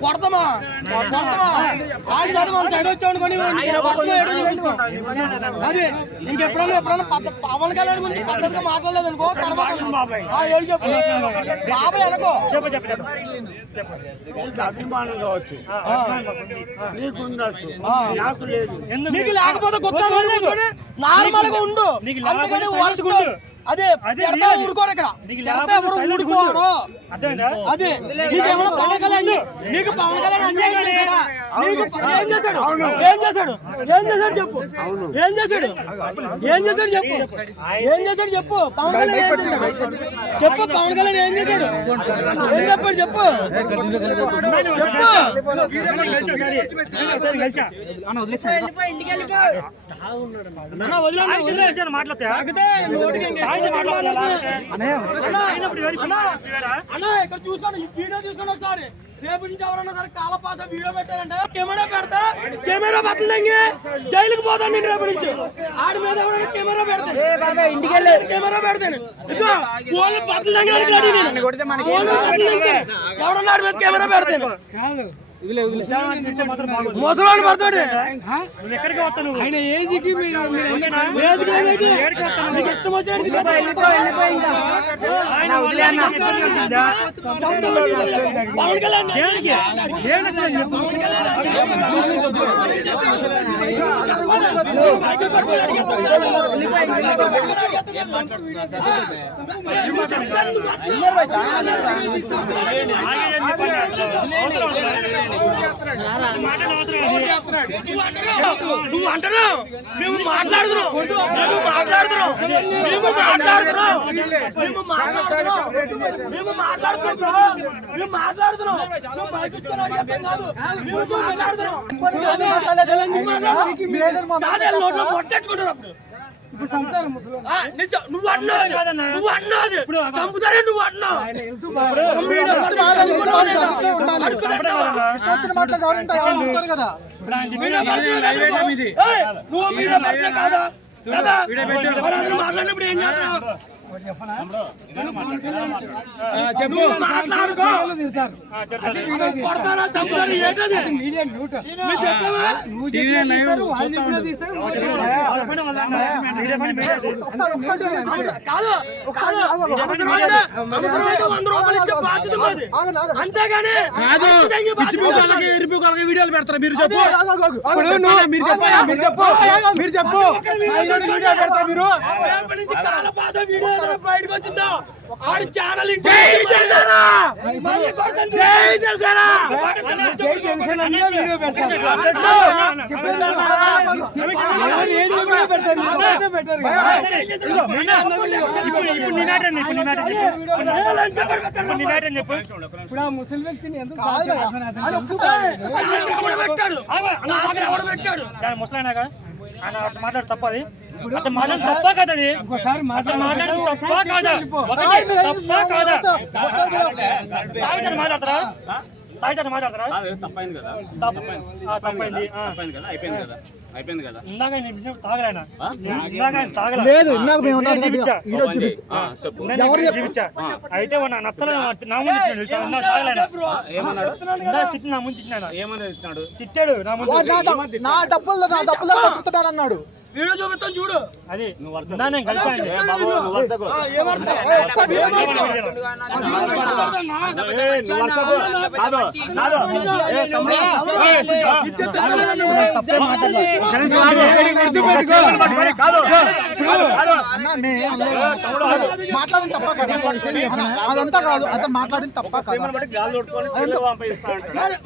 కొడతామా side వచ్చామనుకోని అది ఇంకెప్పుడైనా పవన్ కళ్యాణ్ గురించి పద్ధతిగా మాట్లాడలేదు అనుకో తర్వాత ఏడు చెప్పు బాబాయ్ అనుకో అభిమానం కావచ్చు నీకు ఉండొచ్చు నాకు లేదు నీకు లేకపోతే కొత్త నార్మల్ గా ఉండు అదే ఊరుకోరు ఇక్కడ ఎవరు ఊరుకోరు అదే నీకేమన్నా పవన్ కళ్యాణ్ నీకు పవన్ కళ్యాణ్ అన్యాయం చేశాడా ఏం చేశాడు ఏం చేశాడు ఏం చేశాడు చెప్పు ఏం చేశాడు ఏం చేశాడు చెప్పు ఏం చేశాడు చెప్పు పవన్ కళ్యాణ్ ఏం చేశాడు చెప్పు పవన్ కళ్యాణ్ ఏం చేశాడు ఏం చెప్పాడు చెప్పు అన్నా ఇక్కడ చూసుకోండి వీడియో చూసుకోండి ఒకసారి రేపు నుంచి ఎవరన్నా సరే కాలపాస వీడియో పెట్టారంటే కెమెరా పెడతా కెమెరా పట్టలేంగి జైలుకి పోతాను నేను రేపు నుంచి ఆడి మీద ఎవరైనా కెమెరా పెడతాను కెమెరా పెడతాను ఇదిగో ఫోన్ పట్టలేంగి ఎవరన్నా ఆడి మీద కెమెరా పెడతాను ముసలాడు పడతాడు ఆయన ఏజ్కి ఇష్టం వచ్చాడు పవన్ కళ్యాణ్ నువ్వు అంటున్నావు మేము మాట్లాడుతున్నాం మొట్టెట్టుకుంటారు నువ్వు అన్నావు చంపుతారే నువ్వు అన్నావు మాట్లాడినప్పుడు ఏం చేస్తావు మాట్లాడుకో కొడతారా చంపుతారు ఏంటది అంతేగాని వీడియోలు పెడతారు మీరు చెప్పు మీరు చెప్పు మీరు బయటకు వచ్చిందో ఆడి ఛానల్ ముసలి వ్యక్తిని ముసలాయన ఆయన మాట్లాడు తప్పది అట్లా మాట్లాడి తప్ప కదది ఒకసారి మాట్లాడడం తప్ప కాదా తప్ప కాదా మాట్లాడతారా మాట్లాడతారా తప్పైంది కదా తప్పైంది అయిపోయింది కదా ఇందాక తాగలేదు అయితే నత్తలు నా ముందు తిట్టాడు నా డబ్బులు అన్నాడు వీడియో చూపిస్తాను చూడు అది మాట్లాడిన తప్ప అదంతా కాదు అతను మాట్లాడిన తప్ప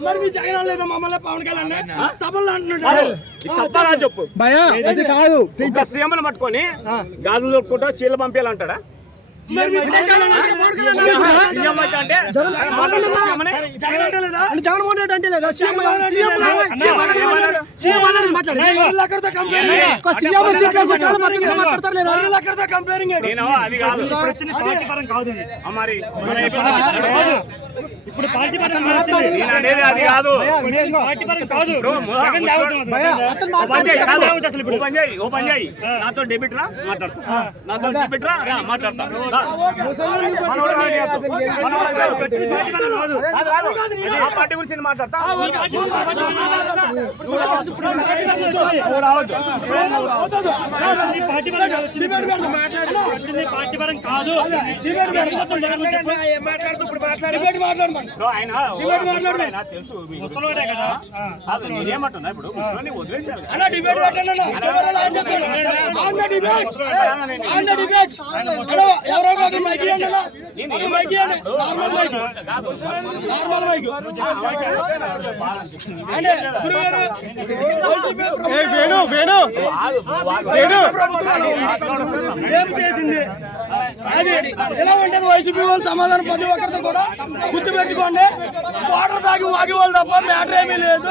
మరి మీ జగన్ లేదా మమ్మల్ని పవన్ కళ్యాణ్ సభలు అంటున్నాడు చెప్పు భయ అది కాదు ఇంకా సీఎంను పట్టుకొని గాజులు దొరుకుంటా చీల పంపించాలంటాడా జగన్మోహన్ రెడ్డి అంటే లేదా సీఎం అన్నది మాట్లాడు. వీళ్ళక్కడితో కంపేరింగ్ వీళ్ళక్కడితో కంపేరింగ్ నేను అది కాదు ఇప్పుడు వచ్చింది పార్టీ పరం కాదు ఇది. మరి ఇప్పుడు పార్టీ పరం వచ్చింది. నేను అనేది అది కాదు పార్టీ పరం కాదు. జగన్ లేవటం అది. అసలు ఇప్పుడు ఓపెన్ చేయి నాతో డెబిట్ రా మాట్లాడతా నాతో డెబిట్ రా మాట్లాడతా ఆ పార్టీ గురించి నేను మాట్లాడతా పార్టీ పరం కాదు. వచ్చింది పార్టీ పరం కాదు. ఆయన తెలుసు ముసలోడే కదా. అసలు నేనేమంటున్నా ఇప్పుడు ముసలోని వదిలేశారు కదా. డిబేట్ ఎవరో మైక్ నార్మల్ మైక్ అంటే ఏం చేసింది అది ఎలా ఉంటుంది వైసీపీ వాళ్ళు సమాధానం ప్రతి ఒక్కరితో కూడా గుర్తుపెట్టుకోండి వాటర్ తాగి వాగి వాళ్ళు తప్ప మ్యాటర్ ఏమీ లేదు.